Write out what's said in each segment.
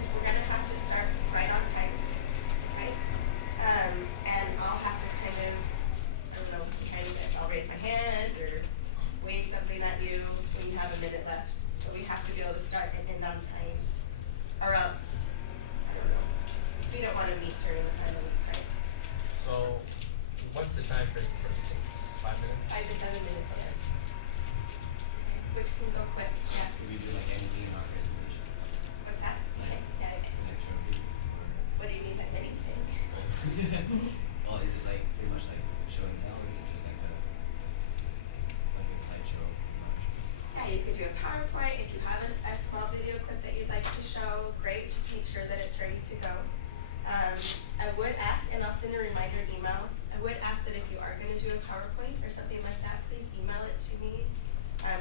questions, we're going to have to start right on time, right? And I'll have to kind of, I don't know, I'll raise my hand or wave something at you when you have a minute left. But we have to be able to start and end on time. Or else, I don't know, we don't want to meet during the final week, right? So, what's the time frame for the thing? 5 minutes? 5 to 7 minutes, yeah. Which can go quick, yeah. Could we do like anything in our presentation? What's that? Okay, yeah. An extra fee? What do you mean by anything? Well, is it like pretty much like show and tell? Is it just like a slideshow? Yeah, you could do a PowerPoint. If you have a small video clip that you'd like to show, great. Just make sure that it's ready to go. I would ask, and I'll send a reminder email, I would ask that if you are going to do a PowerPoint or something like that, please email it to me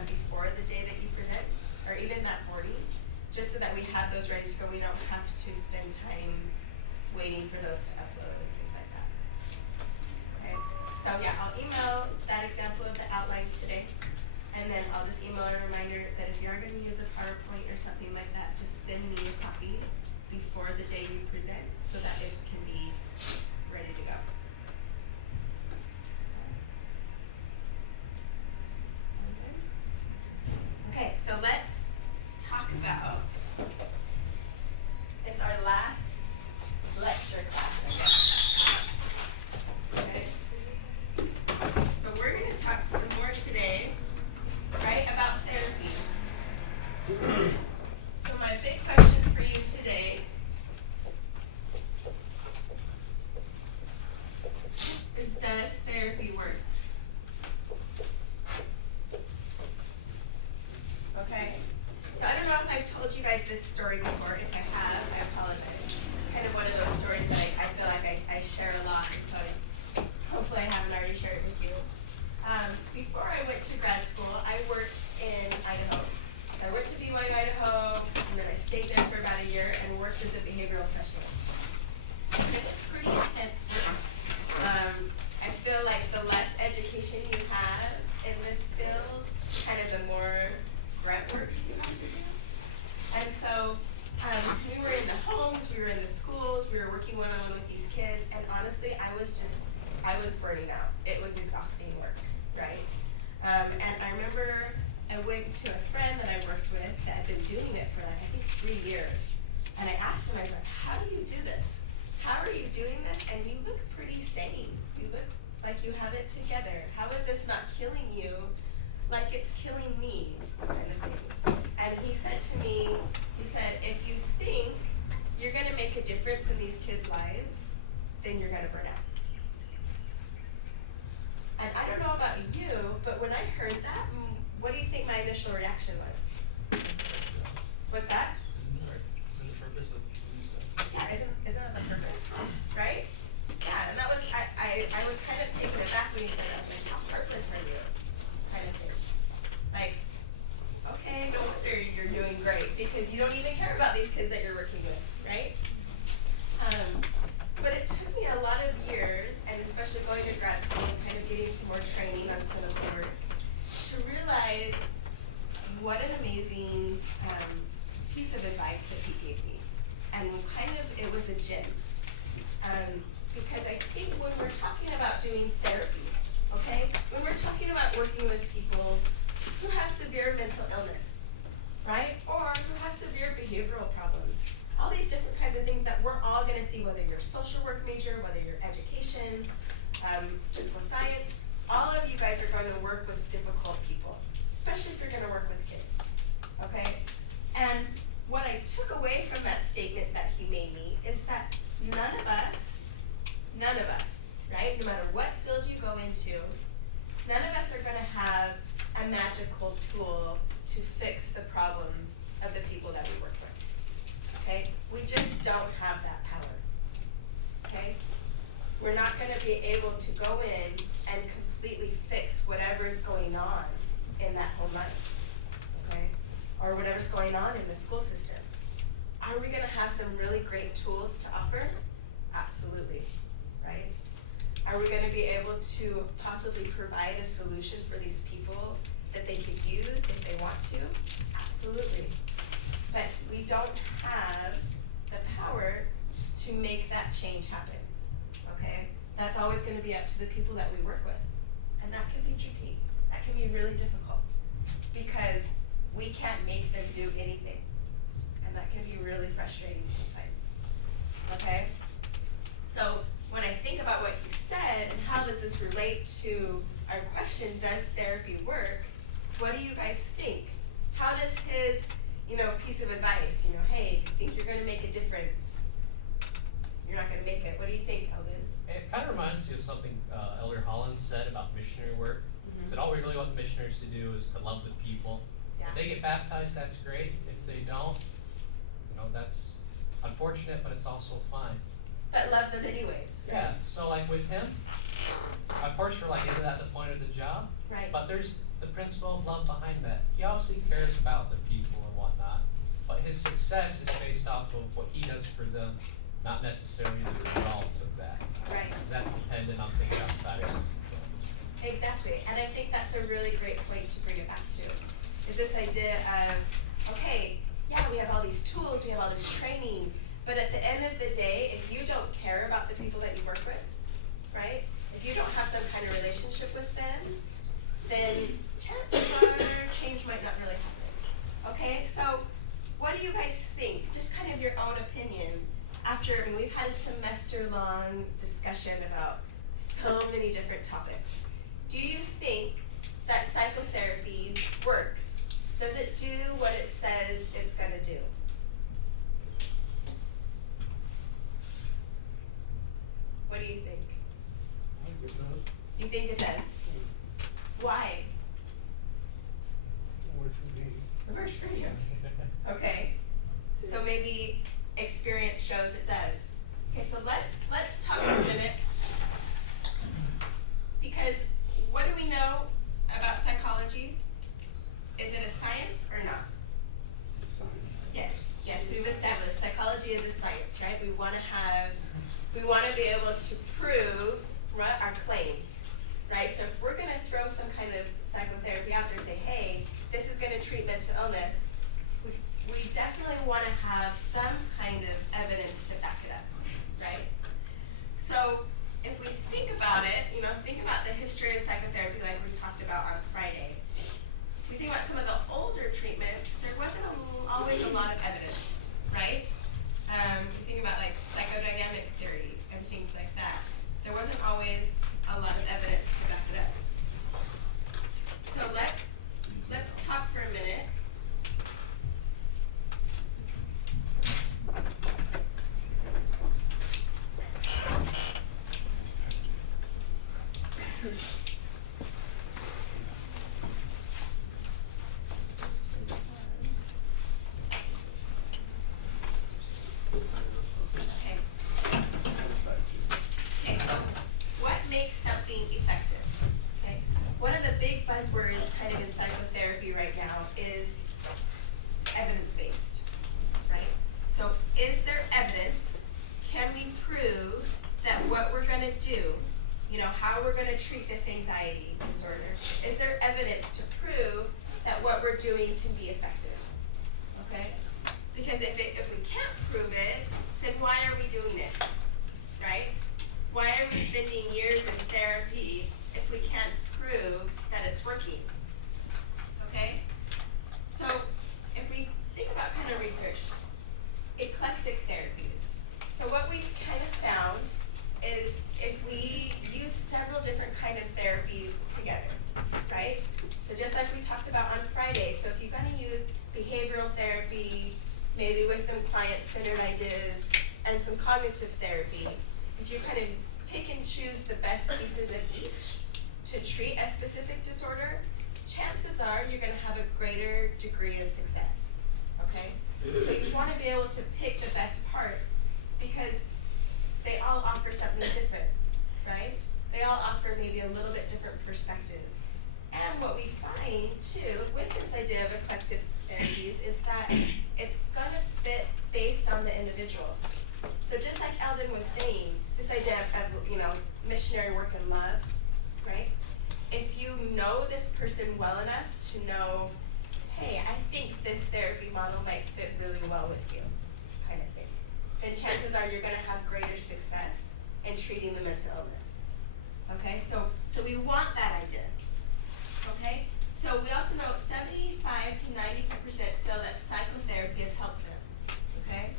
before the day that you present, or even that morning, just so that we have those ready to go. We don't have to spend time waiting for those to upload and things like that. Okay, so yeah, I'll email that example of the outline today, and then I'll just email a reminder that if you are going to use a PowerPoint or something like that, just send me a copy before the day you present so that it can be ready to go. Okay, so let's talk about, it's our last lecture class, I guess. Okay. So we're going to talk some more today, right, about therapy. So my big question for you today is, does therapy work? Okay? So I don't know if I've told you guys this story before. If I have, I apologize. It's kind of one of those stories that I feel like I share a lot, and so hopefully I haven't already shared it with you. Before I went to grad school, I worked in Idaho. So I went to BYU, Idaho, and then I stayed there for about a year and worked as a behavioral specialist. And it was pretty intense work. I feel like the less education you have in this field, kind of the more grunt work you have to do. And so we were in the homes, we were in the schools, we were working one-on-one with these kids, and honestly, I was burning out. It was exhausting work, right? And I remember I went to a friend that I worked with that had been doing it for like, I think 3 years. And I asked him, I was like, how do you do this? How are you doing this? And you look pretty sane. You look like you have it together. How is this not killing you like it's killing me, kind of thing? And he said to me, he said, if you think you're going to make a difference in these kids' lives, then you're going to burn out. And I don't know about you, but when I heard that, what do you think my initial reaction was? What's that? Isn't the purpose of Yeah, isn't that the purpose? Right? Yeah, and that was, I was kind of taken aback when he said that. I was like, how heartless are you? Kind of thing. Like, okay, no wonder you're doing great because you don't even care about these kids that you're working with, right? But it took me a lot of years, and especially going to grad school and kind of getting some more training on clinical work, to realize what an amazing piece of advice that he gave me. And kind of, it was a gem. Because I think when we're talking about doing therapy, okay, when we're talking about working with people who have severe mental illness, right, or who have severe behavioral problems, all these different kinds of things that we're all going to see, whether you're a social work major, whether you're education, physical science, all of you guys are going to work with difficult people, especially if you're going to work with kids, okay? And what I took away from that statement that he made me is that none of us, right, no matter what field you go into, none of us are going to have a magical tool to fix the problems of the people that we work with. Okay? We just don't have that power. Okay? We're not going to be able to go in and completely fix whatever's going on in that home life. Okay? Or whatever's going on in the school system. Are we going to have some really great tools to offer? Absolutely. Right? Are we going to be able to possibly provide a solution for these people that they could use if they want to? Absolutely. But we don't have to make that change happen, okay? That's always gonna be up to the people that we work with. And that can be tricky, that can be really difficult, because we can't make them do anything. And that can be really frustrating sometimes, okay? So when I think about what he said and how does this relate to our question, does therapy work? What do you guys think? How does his, piece of advice, hey, if you think you're gonna make a difference, you're not gonna make it. What do you think, Eldon? It kind of reminds me of something Elder Holland said about missionary work. He Mhm. said all we really want the missionaries to do is to love the people. Yeah. If they get baptized, that's great. If they don't, that's unfortunate, but it's also fine. But love them anyways, right? Yeah, so like with him, of course we're like, isn't that the point of the job? Right. But there's the principle of love behind that. He obviously cares about the people and whatnot, but his success is based off of what he does for them, not necessarily the results of that. Right. Because that's dependent on things outside of us. Exactly, and I think that's a really great point to bring it back to, is this idea of, okay, yeah, we have all these tools, we have all this training, but at the end of the day, if you don't care about the people that you work with, right? If you don't have some kind of relationship with them, then chances are change might not really happen. Okay, so what do you guys think? Just kind of your own opinion after, we've had a semester-long discussion about so many different topics. Do you think that psychotherapy works? Does it do what it says it's gonna do? What do you think? I think it does. You think it does? Why? Works for me. It works for you. Okay. So maybe experience shows it does. Okay, so let's talk for a minute. Because what do we know about psychology? Is it a science or not? Yes, we've established psychology is a science, right? We want to be able to prove our claims, right? So if we're going to throw some kind of psychotherapy out there and say, hey, this is going to treat mental illness, we definitely want to have some kind of evidence to back it up, right? So if we think about it, think about the history of psychotherapy like we talked about on Friday. We think about some of the older treatments, there wasn't always a lot of evidence, right? We think about like psychodynamic theory and things like that. There wasn't always a lot of evidence to back it up. So let's talk for a minute. Okay, so what makes something effective? Okay, one of the big buzzwords kind of in psychotherapy right now is evidence-based, right? So is there evidence? Can we prove that what we're going to do, how we're going to treat this anxiety disorder, is there evidence to prove that what we're doing can be effective? Okay? Because if we can't prove it, then why are we doing it? Right? Why are we spending years in therapy if we can't prove that it's working? Okay? So if we think about kind of research, eclectic therapies. So what we've kind of found is if we use several different kind of therapies together, right? So just like we talked about on Friday, so if you're going to use behavioral therapy, maybe with some client-centered ideas and some cognitive therapy, if you kind of pick and choose the best pieces of each to treat a specific disorder, chances are you're going to have a greater degree of success, okay? So you want to be able to pick the best parts because they all offer something different, right? They all offer maybe a little bit different perspective. And what we find too with this idea of eclectic therapies is that it's going to fit based on the individual. So just like Eldon was saying, this idea of missionary work and love, right? If you know this person well enough to know, hey, I think this therapy model might fit really well with you, kind of thing, then then chances are you're gonna have greater success in treating the mental illness. Okay, so we want that idea. Okay, so we also know 75 to 95% feel that psychotherapy has helped them. Okay,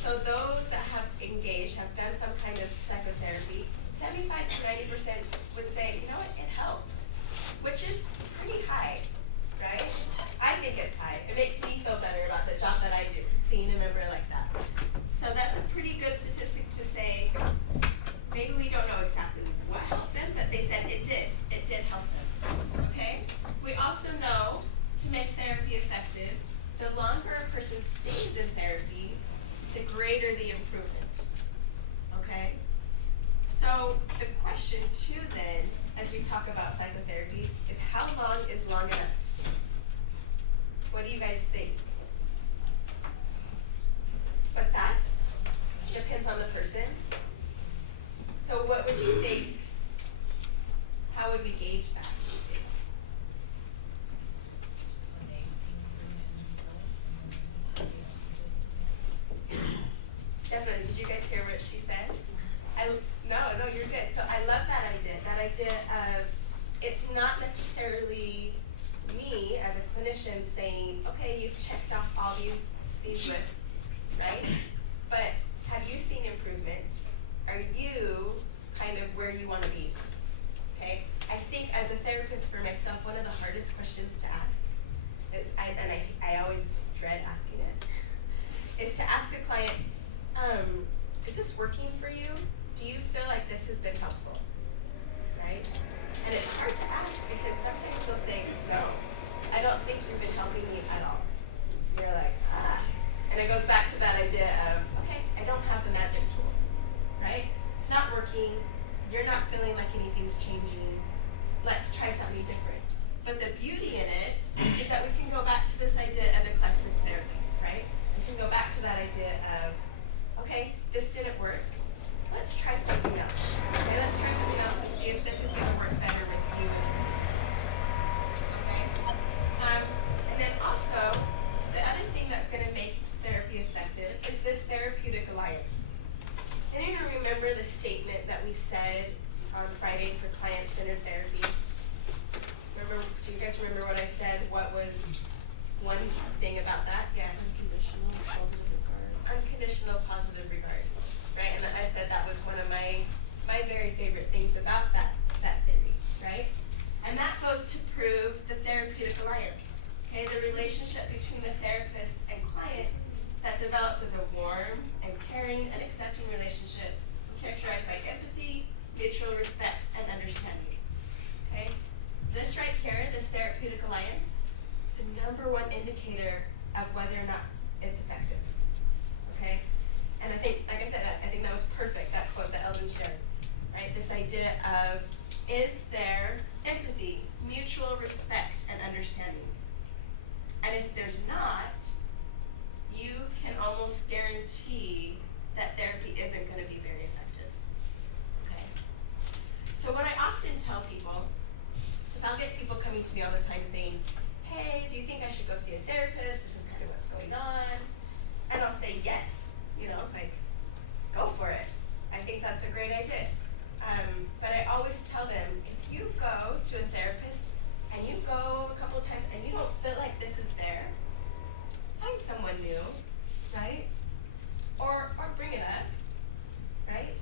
so those that have engaged, have done some kind of psychotherapy, 75 to 90% would say, you know what, it helped, which is pretty high, right? I think it's high. It makes me feel better about the job that I do, seeing a member like that. So that's a pretty good statistic to say. Maybe we don't know exactly what helped them, but they said it did. It did help them. Okay? We also know to make therapy effective, the longer a person stays in therapy, the greater the improvement. Okay? So the question too then, as we talk about psychotherapy, is how long is long enough? What do you guys think? What's that? Depends on the person. So what would you think? How would we gauge that? Definitely. Did you guys hear what she said? No, you're good. So I love that idea. That idea of it's not necessarily me as a clinician saying, okay, you've checked off all these lists, right? But have you seen improvement? Are you kind of where you want to be? Okay? I think as a therapist for myself, one of the hardest questions to ask is, I always dread asking it, is to ask a client, is this working for you? Do you feel like this has been helpful? Right? And it's hard to ask because sometimes they'll say, no, I don't think you've been helping me at all. And you're like, ah. And it goes back to that idea of, okay, I don't have the magic tools, right? It's not working. You're not feeling like anything's changing. Let's try something different. But the beauty in it is that we can go back to this idea of eclectic therapies, right? We can go back to that idea of, okay, this didn't work. Let's try something else. Okay, let's try something else and see if this is going to work better with you as well. Okay? And then also, the other thing that's going to make therapy effective is this therapeutic alliance. Anyone remember the statement that we said on Friday for client-centered therapy? Do you guys remember what I said? What was one thing about that? Yeah. Unconditional positive regard. Unconditional positive regard. Right? And I said that was one of my very favorite things about that theory, right? And that goes to prove the therapeutic alliance. Okay, the relationship between the therapist and client that develops as a warm and caring and accepting relationship characterized by empathy, mutual respect, and understanding. Okay? This right here, this therapeutic alliance, is the #1 indicator of whether or not it's effective. Okay? And I think, like I said, I think that was perfect, that quote that Eldon shared. Right? This idea of, is there empathy, mutual respect, and understanding? And if there's not, you can almost guarantee that therapy isn't going to be very effective. Okay? So what I often tell people is I'll get people coming to me all the time saying, hey, do you think I should go see a therapist? This is kind of what's going on. And I'll say yes. You know, like, go for it. I think that's a great idea. But I always tell them, if you go to a therapist and you go a couple times and you don't feel like this is there, find someone new, right? Or bring it up, right?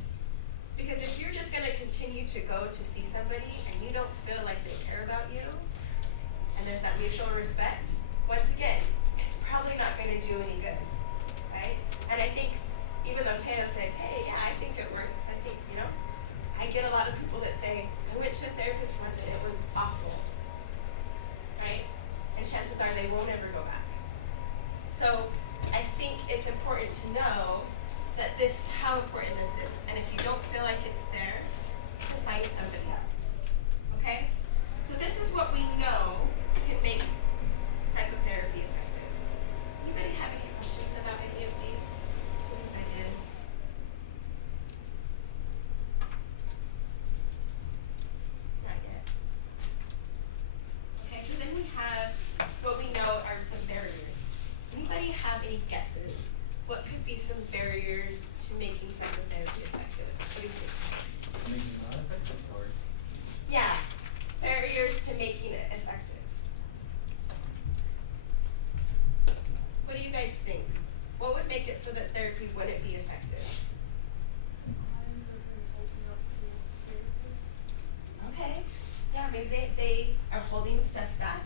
Because if you're just going to continue to go to see somebody and you don't feel like they care about you, and there's that mutual respect, once again, it's probably not going to do any good, right? And I think, even though Teo said, hey, yeah, I think it works, I think, you know, I get a lot of people that say, I went to a therapist once and it was awful, right? And chances are they won't ever go back. So I think it's important to know that how important this is. And if you don't feel like it's there, to find somebody else, okay? So this is what we know can make psychotherapy effective. Anybody have any questions about any of these ideas? Not yet. Okay, so then we have what we know are some barriers. Anybody have any guesses? What could be some barriers barriers to making psychotherapy effective? What do you think? Making not effective or? Yeah, barriers to making it effective. What do you guys think? What would make it so that therapy wouldn't be effective? Okay, yeah, maybe they are holding stuff back.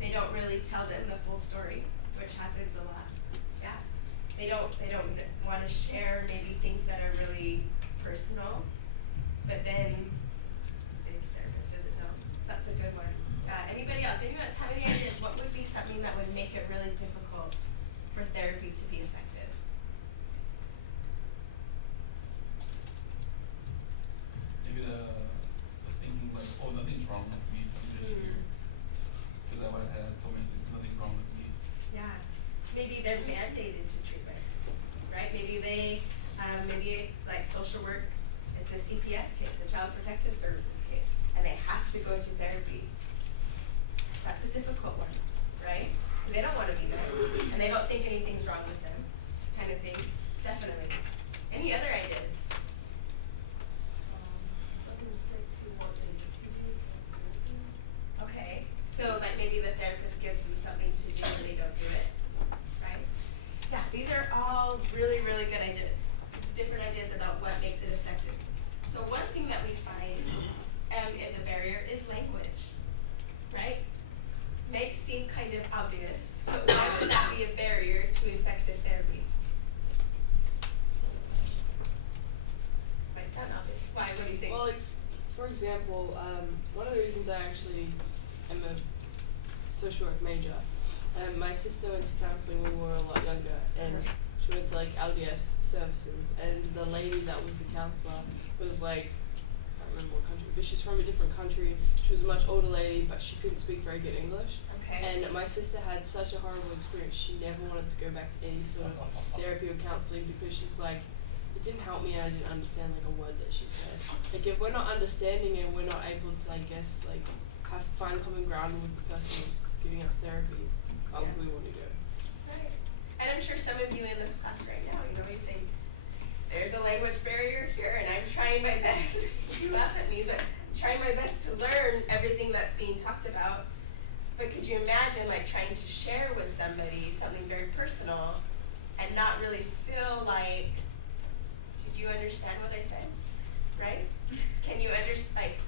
They don't really tell them the full story, which happens a lot. Yeah, they don't want to share maybe things that are really personal, but then the therapist doesn't know. That's a good one. Anybody else? Anyone else have any ideas? What would be something that would make it really difficult for therapy to be effective? Maybe the thinking like, oh, nothing's wrong with me, I'm just Mm. here. Because I might have told me there's nothing wrong with me. Yeah, maybe they're mandated to treatment, right? Maybe they, maybe like social work, it's a CPS case, a Child Protective Services case, and they have to go to therapy. That's a difficult one, right? They don't want to be there, and they don't think anything's wrong with them, kind of thing. Definitely. Any other ideas? Doesn't stick to what they need to do. Okay, so like maybe the therapist gives them something to do and they don't do it, right? Yeah, these are all really, really good ideas. These different ideas about what makes it effective. So one thing that we find is a barrier is language, right? May seem kind of obvious, but why would that be a barrier to effective therapy? Might sound obvious. Why? What do you think? Well, like, for example, one of the reasons I actually am a social work major, my sister went to counselling when we were a lot younger, and she went to like LDS services, and the lady that was the counsellor was like, I can't remember what country, but she's from a different country. She was a much older lady, but she couldn't speak very good English. Okay. And my sister had such a horrible experience. She never wanted to go back to any sort of therapy or counselling because she's like, it didn't help me and I didn't understand like a word that she said. Like if we're not understanding and we're not able to, I guess, like find common ground with the person who's giving us therapy, why would we want to go? Right. And I'm sure some of you in this class right now, you know, you say, there's a language barrier here and I'm trying my best. You laugh at me, but I'm trying my best to learn everything that's being talked about. But could you imagine like trying to share with somebody something very personal and not really feel like, did you understand what I said? Right? Can you understand, like,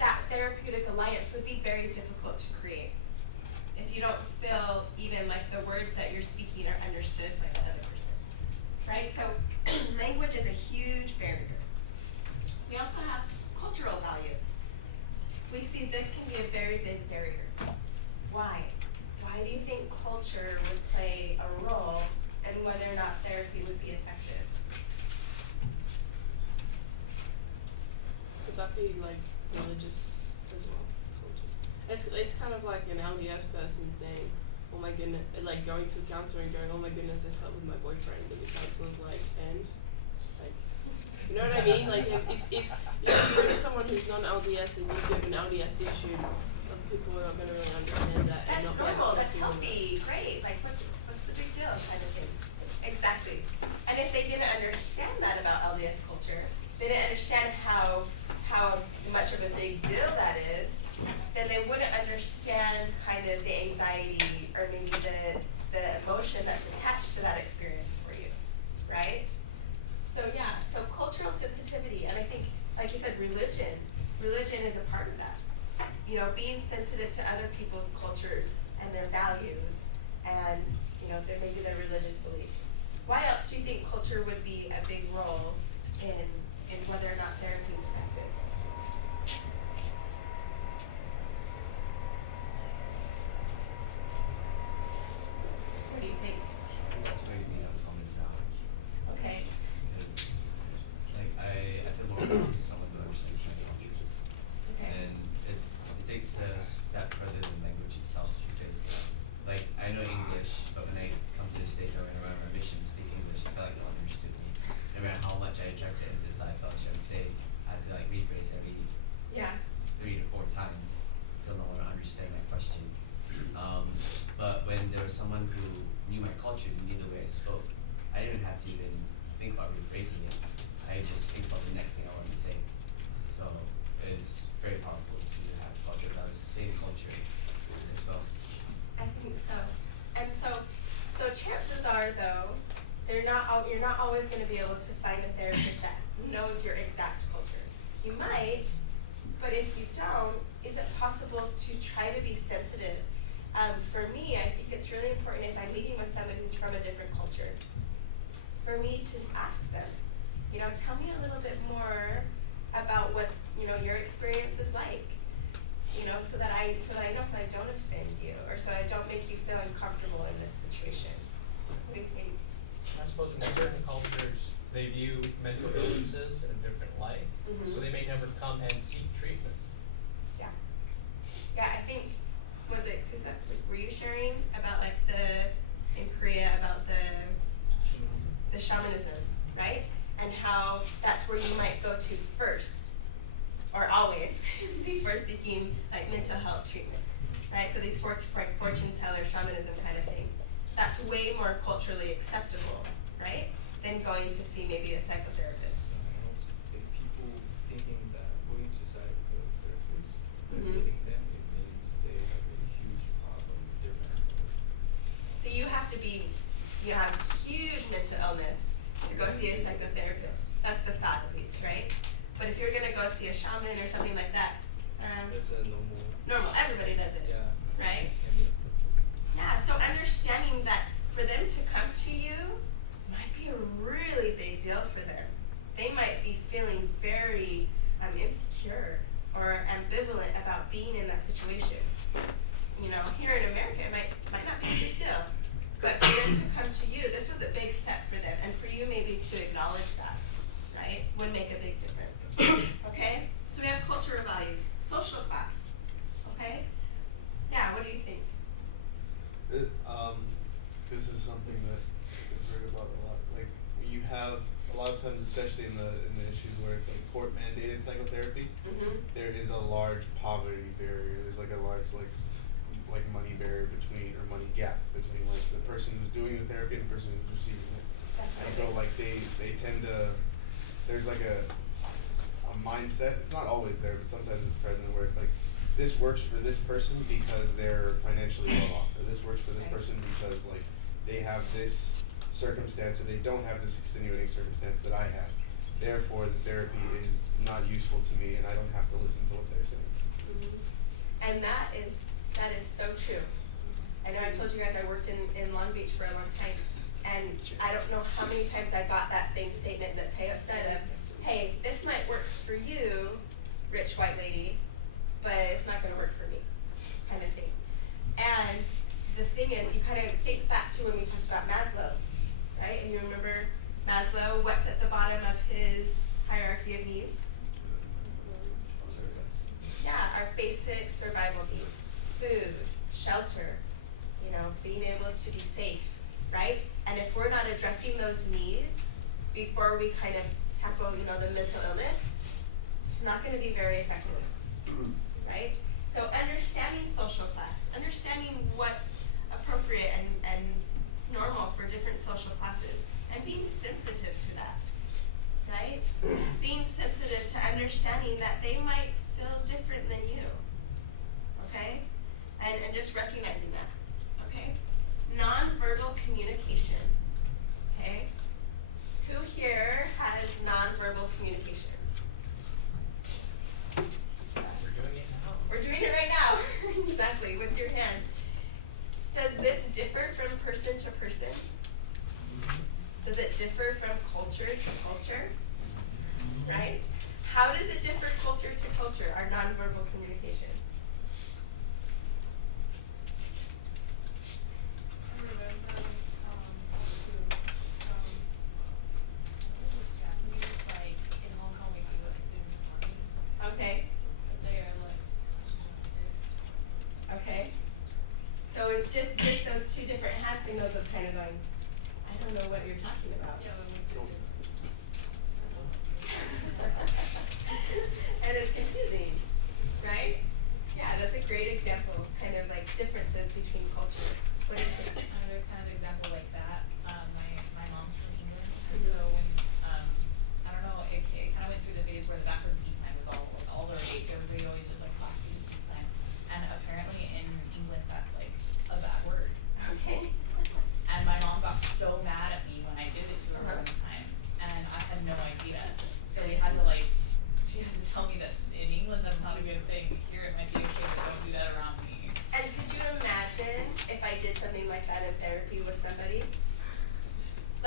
that therapeutic alliance would be very difficult to create if you don't feel even like the words that you're speaking are understood by the other person. Right? So language is a huge barrier. We also have cultural values. We see this can be a very big barrier. Why? Why do you think culture would play a role in whether or not therapy would be effective? Could that be like religious as well? Culture. It's kind of like an LDS person saying, oh my goodness, like going to a counselor and going, oh my goodness, I slept with my boyfriend, and the counselor's like, and? Like, you know what I mean? Like if you go to someone who's non-LDS and you give an LDS issue, people are not going to really understand that. That's and not normal, be that's able to healthy, great, like what's the big deal kind of thing. Exactly. And if they didn't understand that about LDS culture, they didn't understand how much of a big deal that is, then they wouldn't understand kind of the anxiety or maybe the emotion that's attached to that experience for you, right? So yeah, so cultural sensitivity, and I think, like you said, religion is a part of that. You know, being sensitive to other people's cultures and their values and, you know, maybe their religious beliefs. Why else do you think culture would be a big role in whether or not therapy is effective? What do you think? That's where you need a common ground. Okay. Because, like, I feel more connected to someone who understands my culture. Okay. And it takes a step further than language itself because, like, I know English, but when I come to the States, I went around my mission to speak English, I felt like no one understood me. think about rephrasing it, I just think about the next thing I want to say. So it's very powerful to have culture values, the same culture as well. I think so. And so chances are though, you're not always going to be able to find a therapist that knows your exact culture. You might, but if you don't, is it possible to try to be sensitive? For me, I think it's really important if I'm meeting with someone who's from a different culture, for me to ask them, you know, tell me a little bit more about what, you know, your experience is like, you know, so that I know, so I don't offend you, or so I don't make you feel uncomfortable in this situation. What do you think? I suppose in certain cultures, they view mental illnesses in a different light, so they may never come and seek treatment. Yeah. Yeah, I think, were you sharing about like in Korea about the shamanism, right? And how that's where you might go to first, or always be first seeking like mental health treatment, right? So these fortune teller shamanism kind of thing, that's way more culturally acceptable, right? Than going to see maybe a psychotherapist. And also, if people thinking that going to psychotherapists, Mhm. admitting them, it means they have a huge problem with their mental health. So you have huge mental illness to go see a psychotherapist. That's the thought at least, right? But if you're gonna go see a shaman or something like that, That's a normal, everybody does it, yeah. right? Can be acceptable. Yeah, so understanding that for them to come to you might be a really big deal for them. They might be feeling very insecure or ambivalent about being in that situation. You know, here in America it might not be a big deal. But for them to come to you, this was a big step for them. And for you maybe to acknowledge that, right, would make a big difference. Okay? So we have cultural values, social class. Okay? Yeah, what do you think? This is something that I've heard about a lot. Like you have a lot of times, especially in the issues where it's like court mandated psychotherapy, there is a large poverty barrier. There's like a large like money barrier between, or money gap between like the person who's doing the therapy and the person who's receiving it. And so like they tend to, there's like a mindset, it's not always there, but sometimes it's present, where it's like this works for this person because they're financially well off, or this works for this person because like they have this circumstance or they don't have this extenuating circumstance that I have. Therefore the therapy is not useful to me and I don't have to listen to what they're saying. And that is so true. I know I told you guys I worked in Long Beach for a long time, and I don't know how many times I got that same statement that Teo said of, hey, this might work for you, rich white lady, but it's not gonna work for me, kind of thing. And the thing is, you kind of think back to when we talked about Maslow, right? And you remember Maslow, what's at the bottom of his hierarchy of needs? Yeah, our basic survival needs. Food, shelter, you know, being able to be safe, right? And if we're not addressing those needs before we kind of tackle, you know, the mental illness, it's not going to be very effective, right? So understanding social class, understanding what's appropriate and normal for different social classes, and being sensitive to that, right? Being sensitive to understanding that they might feel different than you, okay? And just recognizing that, okay? Nonverbal communication, okay? Who here has nonverbal communication? We're doing it now. We're doing it right now, exactly, with your hand. Does this differ from person to person? Does it differ from culture to culture? Right? How does it differ culture to culture, our nonverbal communication? I remember to some Japanese, like in Hong Kong we do like this army, Okay, but they are like this. okay. So it just those two different hand signals of kind of going, I don't know what you're talking about. Yeah, when we do this. And it's confusing, right? Yeah, that's a great example, kind of like differences between culture. What do you think? Another kind of example like that, my mom's from England, and so when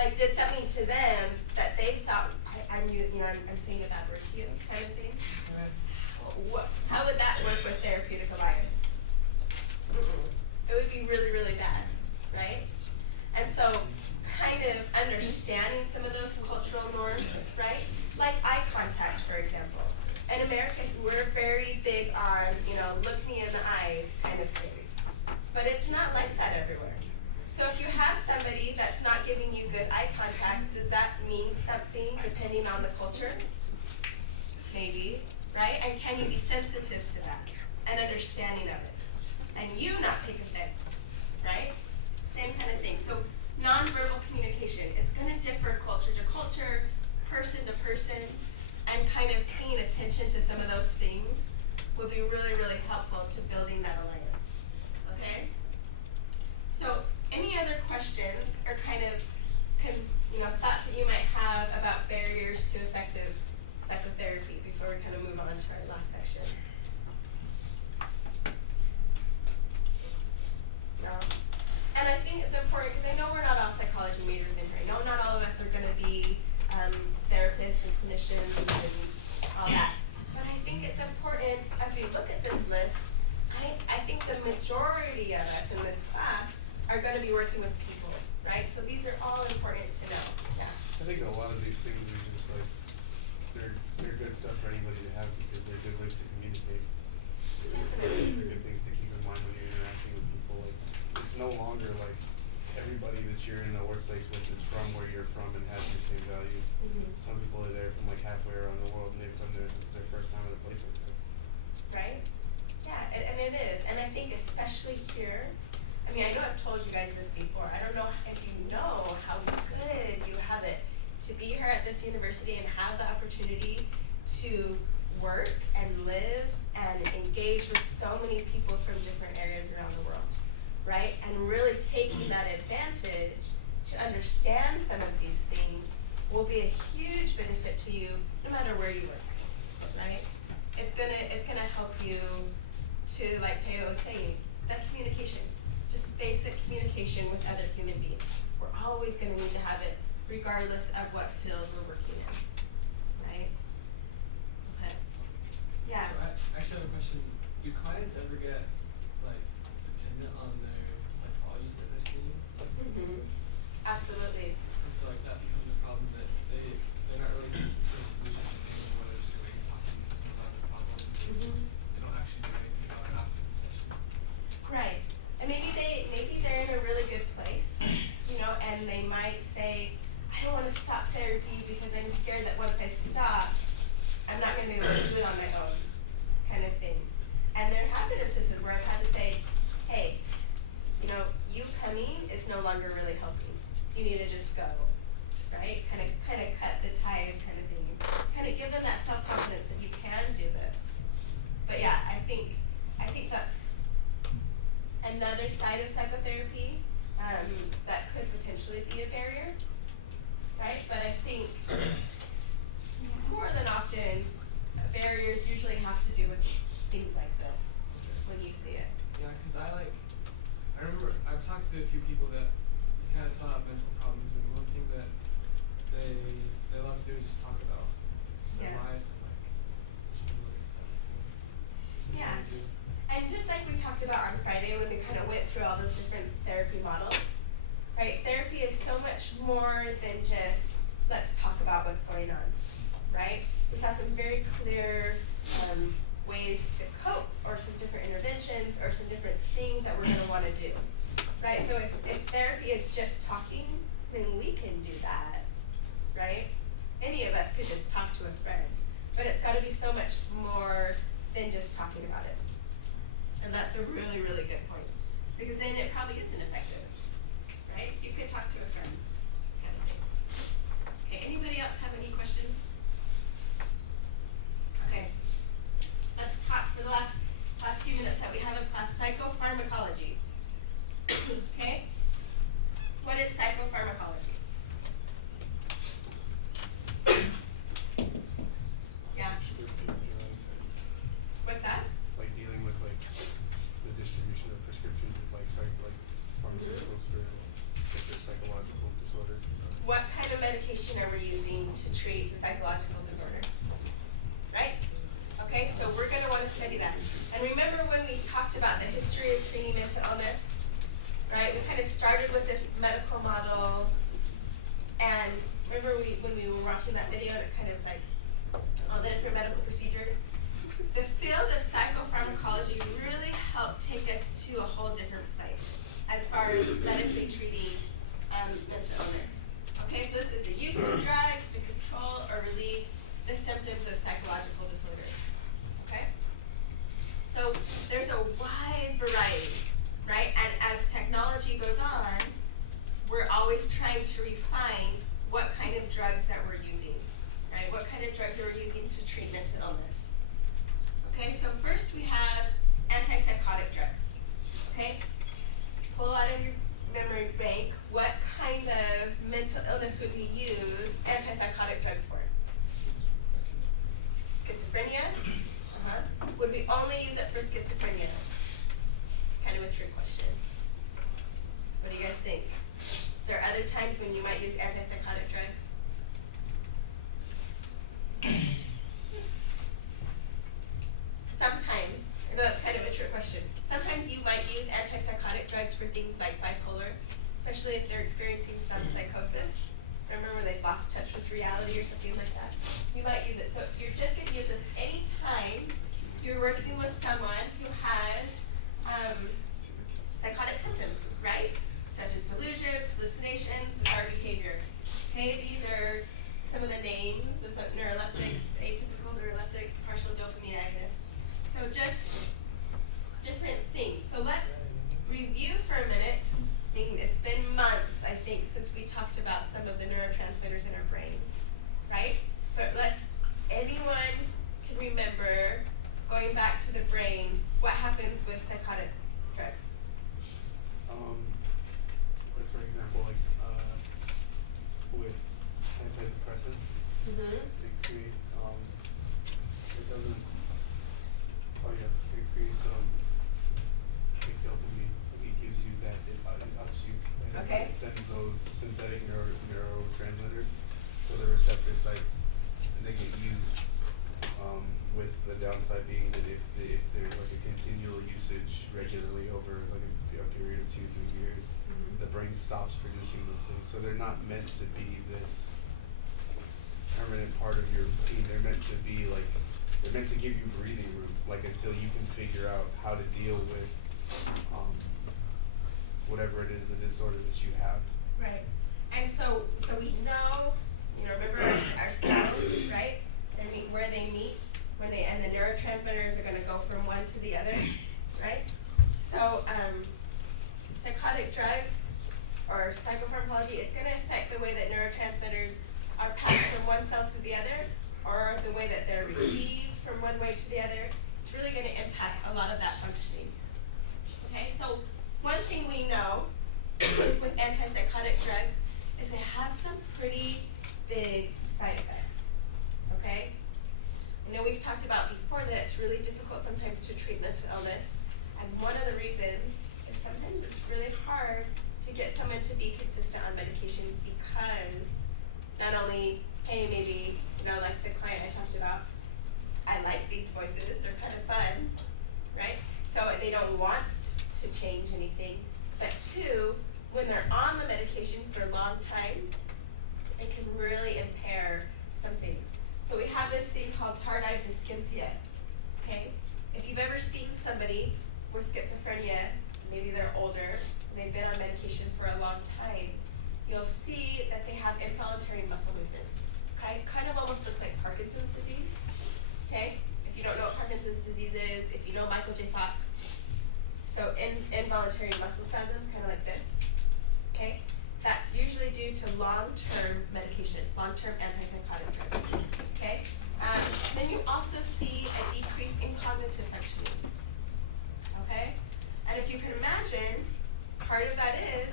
like did something to them that they thought I'm saying a bad word to you kind of thing. How would that work with therapeutic alliance? It would be really, really bad, right? And so kind of understanding some of those cultural norms, right? Like eye contact, for example. In America, we're very big on, look me in the eyes kind of thing. But it's not like that everywhere. So if you have somebody that's not giving you good eye contact, does that mean something depending on the culture? Maybe, right? And can you be sensitive to that and understanding of it? And you not take offense, right? Same kind of thing. So nonverbal communication, it's going to differ culture to culture, person to person, and kind of paying attention to some of those things will be really, really helpful to building that alliance, okay? So any other questions or kind of, thoughts that you might have about barriers to effective psychotherapy before we kind of move on to our last section? No? And I think it's important because I know we're not all psychology majors in here. I know not all of us are going to be therapists and clinicians and all that. But I think it's important as we look at this list, I think the majority of us in this class are going to be working with people, right? So these are all important to know. Yeah. I think a lot of these things are just like, they're good stuff for anybody to have because they're good ways to communicate. Definitely. They're good things to keep in mind when you're interacting with people. Like, it's no longer like everybody that you're in the workplace with is from where you're from and has your same values. Some people are there from like halfway around the world and they've come there, this is their first time at a place like this. Right? Yeah, and it is. And I think especially here, I know I've told you guys this before. I don't know if you know how good you have it to be here at this university and have the opportunity to work and live and engage with so many people from different areas around the world, right? And really taking that advantage to understand some of these things will be a huge benefit to you no matter where you work, right? It's gonna help you to, like Teo was saying, that communication, just basic communication with other human beings. We're always gonna need to have it regardless of what field we're working in, right? Okay. Yeah. So I actually have a question. Do clients ever get like dependent on their psychologist that they're seeing? Absolutely. And so like that becomes a problem that they're not really seeking for a solution to things where they're just going and talking to someone about their problem. They don't actually do anything about it after the session. Right. And maybe they're in a really good place, and they might say, I don't want to stop therapy because I'm scared that once I stop, I'm not going to be able to do it on my own, kind of thing. And there have been instances where I've had to say, hey, you coming is no longer really helping. You need to just go, right? Kind of cut the ties, kind of thing. Kind of give them that self-confidence that you can do this. But yeah, I think that's another side of psychotherapy that could potentially be a barrier, right? But I think more than often, barriers usually have to do with things like this when you see it. Yeah, because I remember I've talked to a few people that you kind of tell have mental problems, and one thing that they love to do is just talk about just their Yeah. life and just be like, that's cool. It's Yeah. something to do. And just like we talked about on Friday when we kind of went through all those different therapy models, right? Therapy is so much more than just, let's talk about what's going on, right? This has some very clear ways to cope, or some different interventions, or some different things that we're going to want to do, right? So if therapy is just talking, then we can do that, right? Any of us could just talk to a friend, but it's got to be so much more than just talking about it. And that's a really, really good point, because then it probably isn't effective, right? You could talk to a friend, kind of thing. Okay, anybody else have any questions? Okay, let's talk for the last few minutes that we have in class, psychopharmacology. Okay, what is psychopharmacology? Yeah. What's that? Like dealing with like the distribution of prescriptions, like pharmaceuticals for different psychological disorders. are we using to treat psychological disorders? Right? Okay, so we're going to want to study that. And remember when we talked about the history of treating mental illness, right? We kind of started with this medical model, and remember when we were watching that video and it kind of was like all the different medical procedures? The field of psychopharmacology really helped take us to a whole different place as far as medically treating mental illness. Okay, so this is the use of drugs to control or relieve the symptoms of psychological disorders. Okay? So there's a wide variety, right? And as technology goes on, we're always trying to refine what kind of drugs that we're using, right? What kind of drugs are we using to treat mental illness? Okay, so first we have antipsychotic drugs. Okay? Pull out of your memory bank, what kind of mental illness would we use antipsychotic drugs for? Schizophrenia? Would we only use it for schizophrenia? Kind of a trick question. What do you guys think? Is there other times when you might use antipsychotic drugs? Sometimes, I know that's kind of a trick question. Sometimes you might use antipsychotic drugs for things like bipolar, especially if they're experiencing some psychosis. Remember when they've lost touch with reality or something like that? You might use it. So you're just going to use this anytime you're working with someone who has psychotic symptoms, right? Such as delusions, hallucinations, bizarre behavior. Okay, these are some of the names of some neuroleptics, atypical neuroleptics, partial dopamine agonists. So just different things. So let's review for a minute. It's been months, I think, since we talked about some of the neurotransmitters in our brain, right? But anyone can remember, going back to the brain, what happens with psychotic drugs? Like for example, with antidepressants, they create, it doesn't, it creates, like dopamine. It gives you that, it ups you. And Okay. It sends those synthetic neurotransmitters to the receptor site, and they get used, with the downside being that if there's like a continual usage regularly over like a period of 2-3 years, the brain stops producing those things. So they're not meant to be this permanent part of your routine. They're meant to be like, they're meant to give you breathing room, like until you can figure out how to deal with whatever it is, the disorder that you have. Right. And so we know, remember our cells, right? Where they meet, and the neurotransmitters are going to go from one to the other, right? So psychotic drugs or psychopharmacology, it's going to affect the way that neurotransmitters are passed from one cell to the other, or the way that they're received from one way to the other. It's really going to impact a lot of that functioning. Okay, so one thing we know with antipsychotic drugs is they have some pretty big side effects. Okay? I know we've talked about before that it's really difficult sometimes to treat mental illness, and one of the reasons is sometimes it's really hard to get someone to be consistent on medication because not only, hey, maybe, like the client I talked about, I like these voices, they're kind of fun, right? So they don't want to change anything, but two, when they're on the medication for a long time, it can really impair some things. So we have this thing called tardive dyskinesia, okay? If you've ever seen somebody with schizophrenia, maybe they're older, and they've been on medication for a long time, you'll see that they have involuntary muscle movements, okay? Kind of almost looks like Parkinson's disease, okay? If you don't know what Parkinson's disease is, if you know Michael J. Fox, so involuntary muscle spasms, kind of like this, okay? That's usually due to long-term medication, long-term antipsychotic drugs, okay? Then you also see a decrease in cognitive functioning, okay? And if you can imagine, part of that is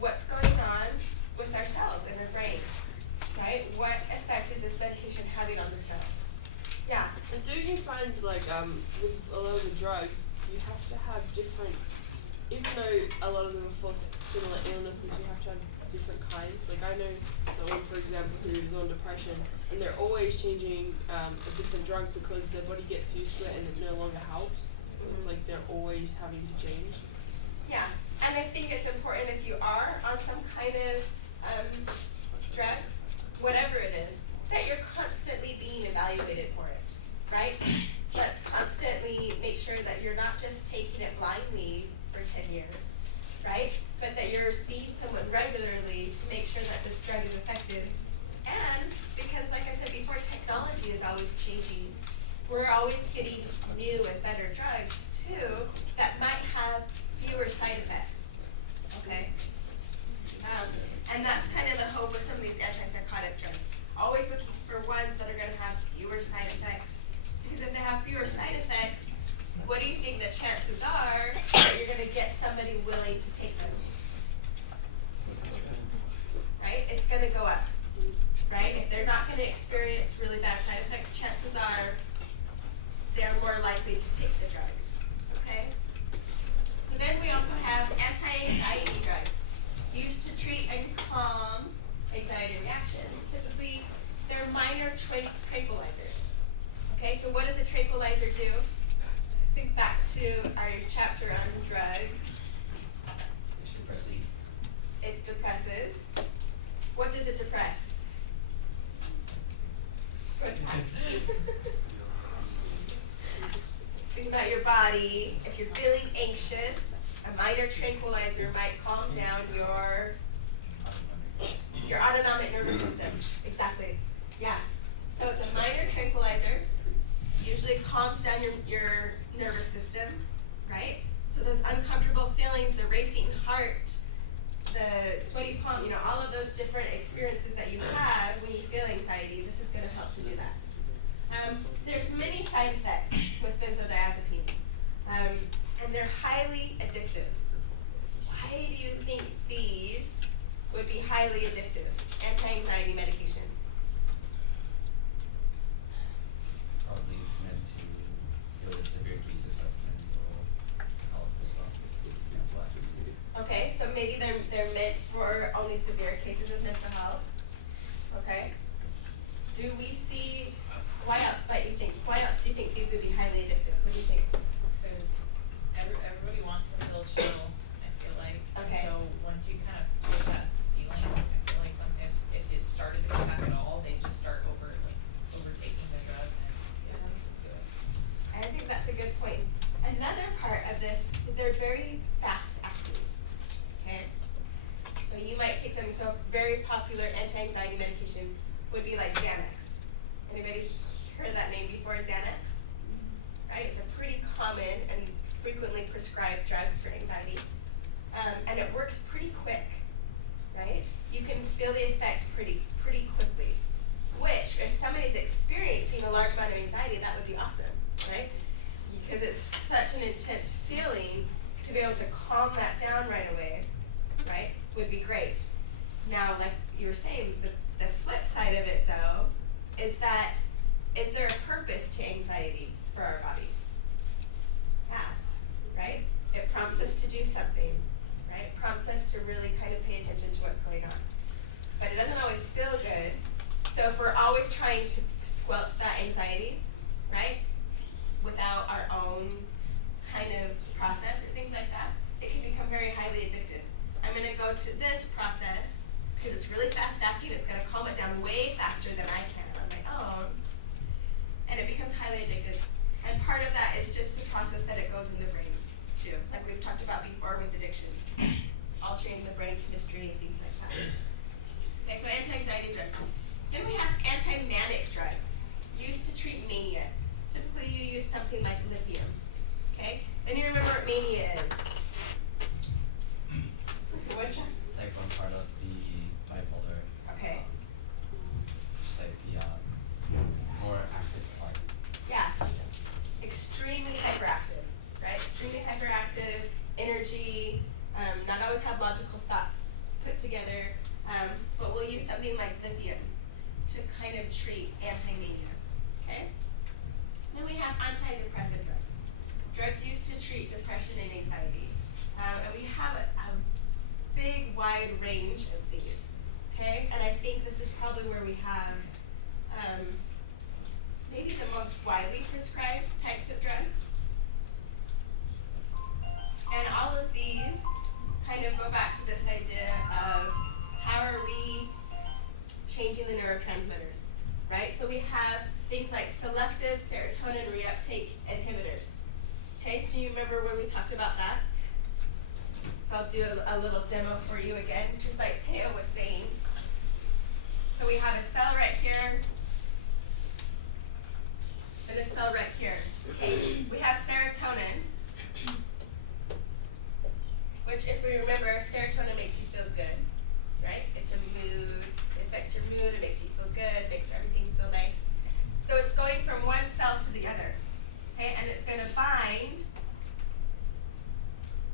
what's going on with our cells in our brain, right? What effect is this medication having on the cells? Yeah? And do you find with a lot of the drugs, you have to have different, even though a lot of them are for similar illnesses, you have to have different kinds. Like I know someone, for example, who's on depression, and they're always changing a different drug because their body gets used to it and it no longer helps. So it's like they're always having to change. Yeah, and I think it's important if you are on some kind of drug, whatever it is, that you're constantly being evaluated for it, right? Let's constantly make sure that you're not just taking it blindly for 10 years, right? But that you're seeing someone regularly to make sure that this drug is effective. And because, like I said before, technology is always changing. We're always getting new and better drugs too that might have fewer side effects, okay? And that's kind of the hope with some of these antipsychotic drugs. Always looking for ones that are going to have fewer side effects. Because if they have fewer side effects, what do you think the chances are that you're going to get somebody willing to take them? Right? It's going to go up. Right? If they're not going to experience really bad side effects, chances are they're more likely to take the drug. Okay? So then we also have anti-anxiety drugs used to treat and calm anxiety reactions. Typically, they're minor tranquilizers. Okay, so what does a tranquilizer do? Let's think back to our chapter on drugs. It depresses. What does it depress? What's that? Think about your body. If you're feeling anxious, a minor tranquilizer might calm down your autonomic nervous system. Exactly. Yeah. So it's a minor tranquilizer. Usually calms down your nervous system, right? So those uncomfortable feelings, the racing heart, the sweaty palm, all of those different experiences that you have when you feel anxiety, this is going to help to do that. There's many side effects with benzodiazepines, and they're highly addictive. Why do you think these would be highly addictive? Anti-anxiety medication. Probably it's meant to deal with severe cases of mental health as well. That's why. Okay, so maybe they're meant for only severe cases of mental health. Okay. Do we see? Why else might you think? Why else do you think these would be highly addictive? What do you think? Because everybody wants to feel chill, I feel like. Okay. And so once you kind of feel that feeling, I feel like sometimes if it started to come back at all, they just start overtaking the drug and get addicted to it. I think that's a good point. Another part of this is they're very fast acting. Okay? So you might take something, so a very popular anti-anxiety medication would be like Xanax. Anybody heard that name before, Xanax? Right? It's a pretty common and frequently prescribed drug for anxiety. And it works pretty quick, right? You can feel the effects pretty quickly. Which, if somebody's experiencing a large amount of anxiety, that would be awesome, right? Because it's such an intense feeling, to be able to calm that down right away, right, would be great. Now, like you were saying, the flip side of it, though, is there a purpose to anxiety for our body? Yeah, right? It prompts us to do something, right? It prompts us to really kind of pay attention to what's going on. But it doesn't always feel good. So if we're always trying to squelch that anxiety, right, without our own kind of process or things like that, it can become very highly addictive. I'm going to go to this process because it's really fast acting. It's going to calm it down way faster than I can on my own. And it becomes highly addictive. And part of that is just the process that it goes in the brain too. Like we've talked about before with addictions. Altering the brain chemistry and things like that. Okay, so anti-anxiety drugs. Then we have anti-manic drugs used to treat mania. Typically you use something like lithium. Okay? And you remember what mania is. Which one? It's like one part of the bipolar. Okay. Just like the more active part. Yeah. Extremely hyperactive, right? Extremely hyperactive, energy, not always have logical thoughts put together, but we'll use something like lithium to kind of treat anti-mania, okay? Then we have antidepressant drugs. Drugs used to treat depression and anxiety. And we have a big wide range of these, okay? And I think this is probably where we have maybe the most widely prescribed types of drugs. And all of these kind of go back to this idea of how are we changing the neurotransmitters, right? So we have things like selective serotonin reuptake inhibitors. Okay, do you remember when we talked about that? So I'll do a little demo for you again, just like Teo was saying. So we have a cell right here, and a cell right here. Okay, we have serotonin, which if we remember, serotonin makes you feel good, right? It's a mood, it affects your mood, it makes you feel good, makes everything feel nice. So it's going from one cell to the other, okay? And it's gonna bind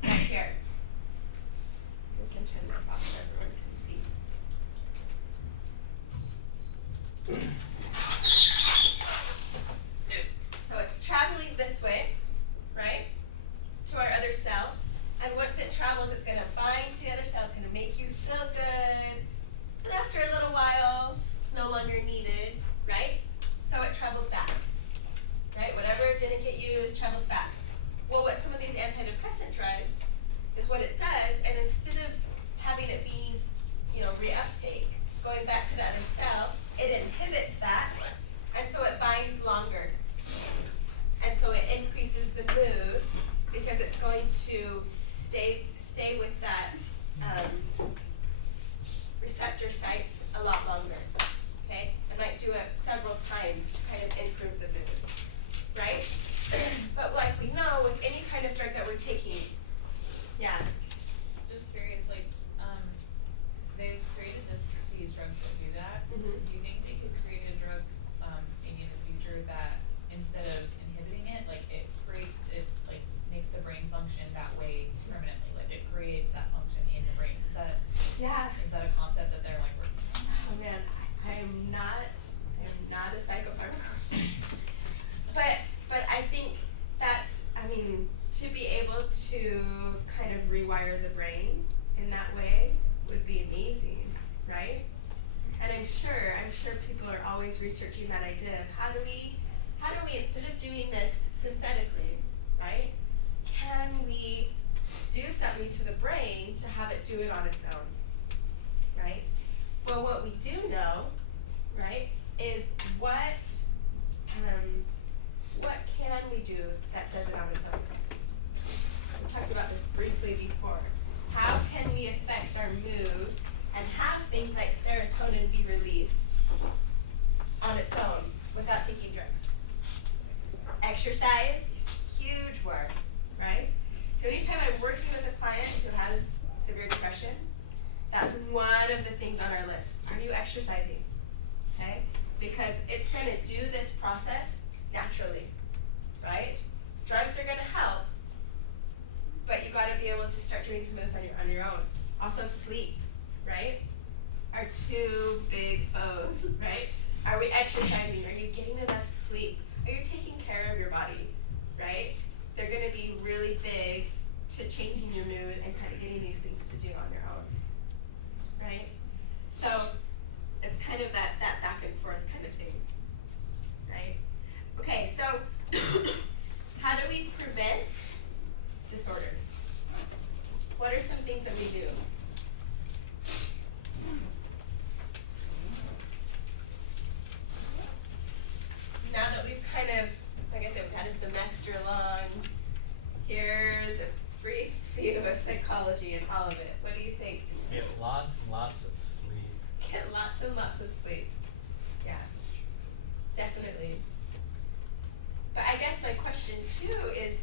right here. We can turn this off so everyone can see. So it's traveling this way, right, to our other cell. And once it travels, it's going to bind to the other cell. It's going to make you feel good. And after a little while, it's no longer needed, right? So it travels back, right? Whatever didn't get used travels back. Well, what some of these antidepressant drugs is what it does, and instead of having it be, reuptake, going back to the other cell, it inhibits that, and so it binds longer. And so it increases the mood because it's going to stay with that receptor sites a lot longer. Okay? I might do it several times to kind of improve the mood. Right? But like we know with any kind of drug that we're taking, yeah. Just curious, like, they've created these drugs that do that. Mhm. Do you think they could create a drug, maybe in the future that instead of inhibiting it, like makes the brain function that way permanently? Like it creates that function in the brain. Is that a concept that they're like working on? Oh man, I am not a psychopharmacologist. But I think that's, to be able to kind of rewire the brain in that way would be amazing, right? And I'm sure people are always researching that idea of how do we instead of doing this synthetically, right? Can we do something to the brain to have it do it on its own, right? Well, what we do know, right, is what can we do that does it on its own? We talked about this briefly before. How can we affect our mood and have things like serotonin be released on its own without taking drugs? Exercise is huge work, right? So anytime I'm working with a client who has severe depression, that's one of the things on our list. Are you exercising? Okay? Because it's going to do this process naturally, right? Drugs are going to help, but you got to be able to start doing some of this on your own. Also sleep, right? Are two big foes, right? Are we exercising? Are you getting enough sleep? Are you taking care of your body, right? They're going to be really big to changing your mood and kind of getting these things to do on your own, right? So it's kind of that back and forth kind of thing, right? Okay, so how do we prevent disorders? What are some things that we do? Now that we've kind of, like I said, we've had a semester long, here's a brief view of psychology and all of it. What do you think? Get lots and lots of sleep. Get lots and lots of sleep. Yeah, definitely. But I guess my question too is,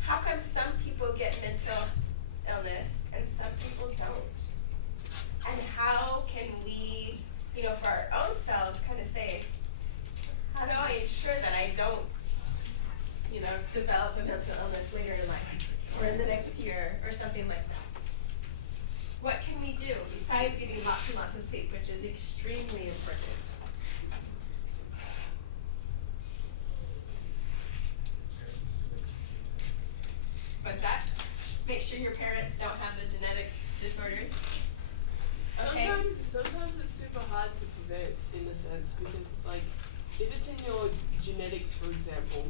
how come some people get mental illness and some people don't? And how can we, for our own selves kind of say, how do I ensure that I don't, develop a mental illness later in life or in the next year or something like that? What can we do besides getting lots and lots of sleep, which is extremely important? What's that? Make sure your parents don't have the genetic disorders. Okay. Sometimes it's super hard to prevent in a sense because like if it's in your genetics, for example,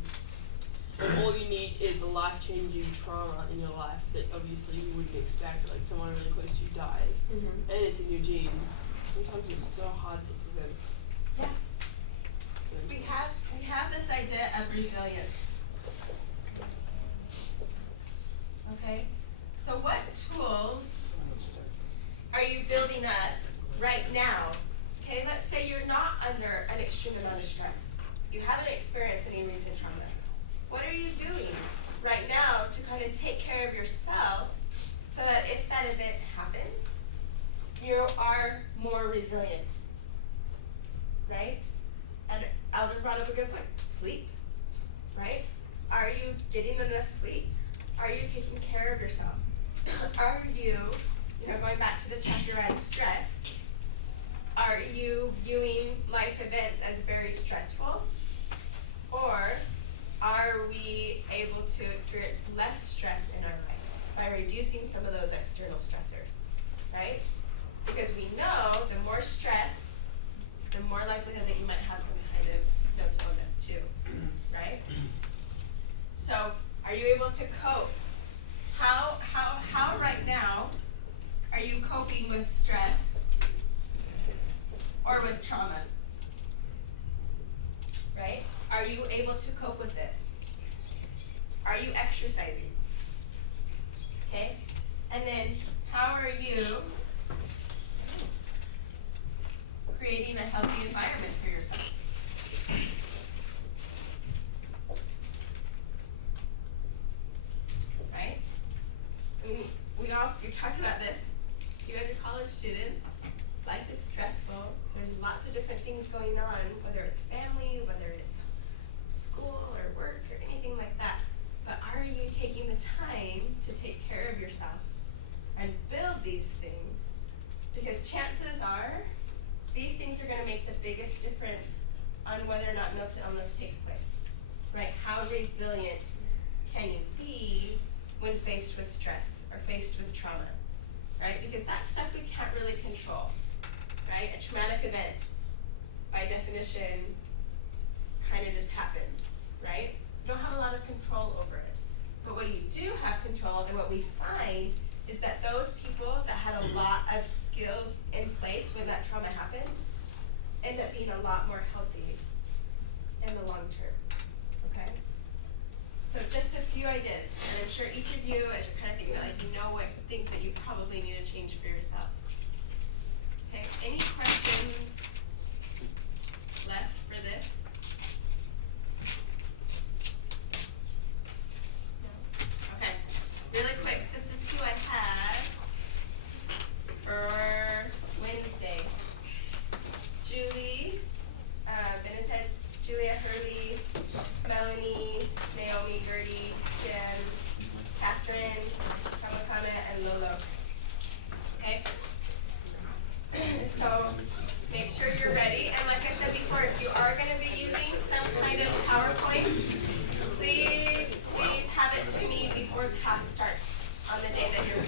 all you need is a life-changing trauma in your life that obviously you wouldn't expect, like someone really close to you dies, Mhm. and it's in your genes. Sometimes it's so hard to prevent. Yeah. We have this idea of resilience. Okay? So what tools are you building up right now? Okay, let's say you're not under an extreme amount of stress. You haven't experienced any recent trauma. What are you doing right now to kind of take care of yourself so that if that event happens, you are more resilient? Right? And Alden brought up a good point. Sleep. Right? Are you getting enough sleep? Are you taking care of yourself? Are you going back to the chapter on stress, are you viewing life events as very stressful? Or are we able to experience less stress in our life by reducing some of those external stressors, right? Because we know the more stress, the more likelihood that you might have some kind of mental illness too, right? So, are you able to cope? How right now are you coping with stress or with trauma? Right? Are you able to cope with it? Are you exercising? Okay? And then how are you creating a healthy environment for yourself? Right? I mean, we've talked about this. You guys are college students. Life is stressful. There's lots of different things going on, whether it's family, whether it's school or work or anything like that. But are you taking the time to take care of yourself and build these things? Because chances are, these things are going to make the biggest difference on whether or not mental illness takes place. Right? How resilient can you be when faced with stress or faced with trauma? Right? Because that's stuff we can't really control. Right? A traumatic event, by definition, kind of just happens, right? You don't have a lot of control over it. But what you do have control, and what we find, is that those people that had a lot of skills in place when that trauma happened end up being a lot more healthy in the long term, okay? So just a few ideas, and I'm sure each of you, as you're kind of thinking about, like, you know what things that you probably need to change for yourself. Okay, any questions left for this? No? Okay, really quick, this is who I have for Wednesday. Julie, Benitez, Julia Hurley, Melanie, Naomi, Gertie, Jen, Catherine, Kamakana, and Lolo. Okay? So make sure you're ready. And like I said before, if you are going to be using some kind of PowerPoint, please have it to me before class starts on the day that you're